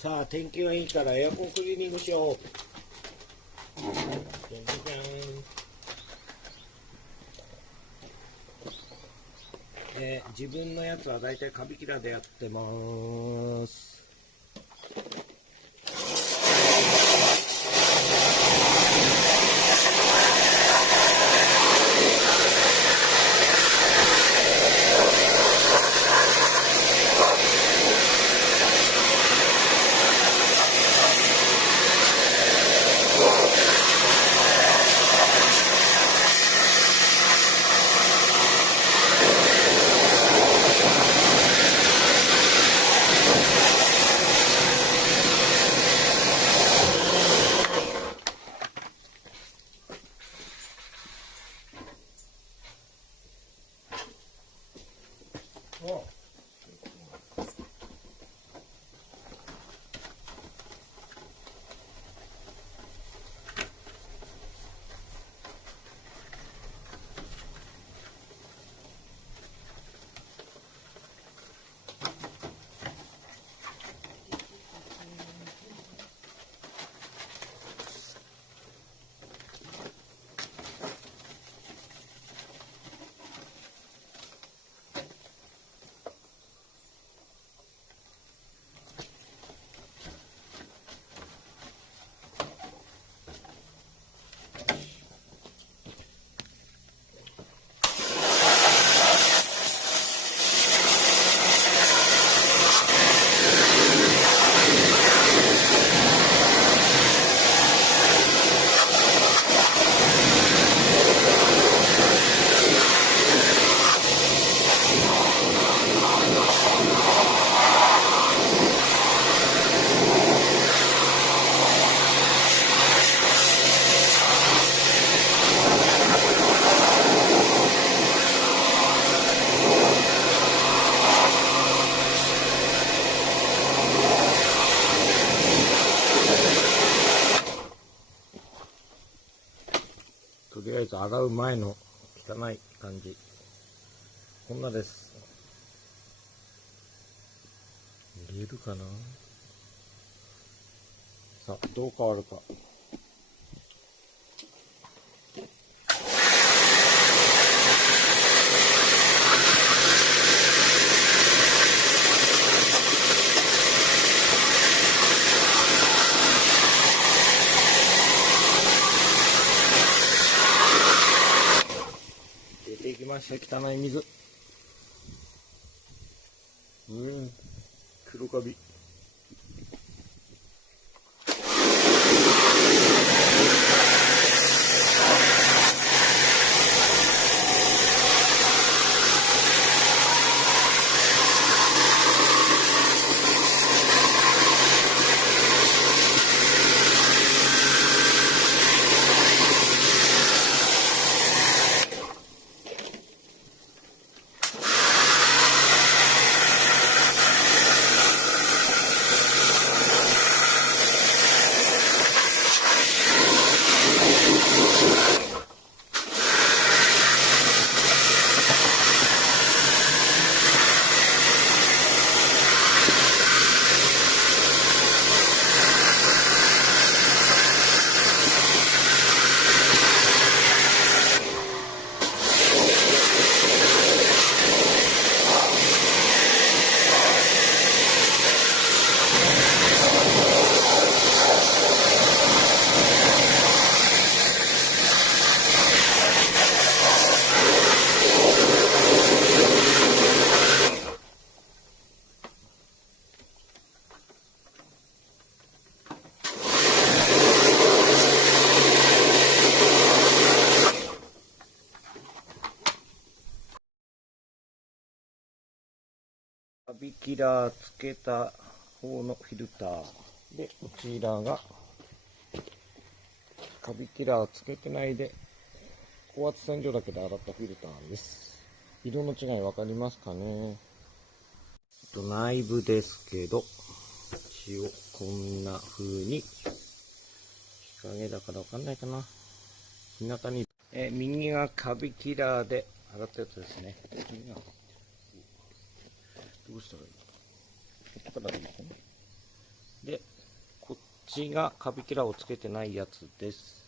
さあ天気がいいからエアコンクリーニングしよう。じゃんじゃん。自分のやつはだいたいカビキラーでやってます。とりあえず洗う前の汚い感じ、こんなです。見えるかな。さあどう変わるか。出てきました、汚い水。黒カビ。カビキラーつけた方のフィルターで、こちらがカビキラーつけてないで高圧洗浄だけで洗ったフィルターです。色の違い分かりますかね。内部ですけど、一応こんな風に、日陰だから分かんないかな、日向に、右がカビキラーで洗ったやつですね。どうしたらいいの？ここからでいいかな。で、ちがカビキラーをつけてないやつです。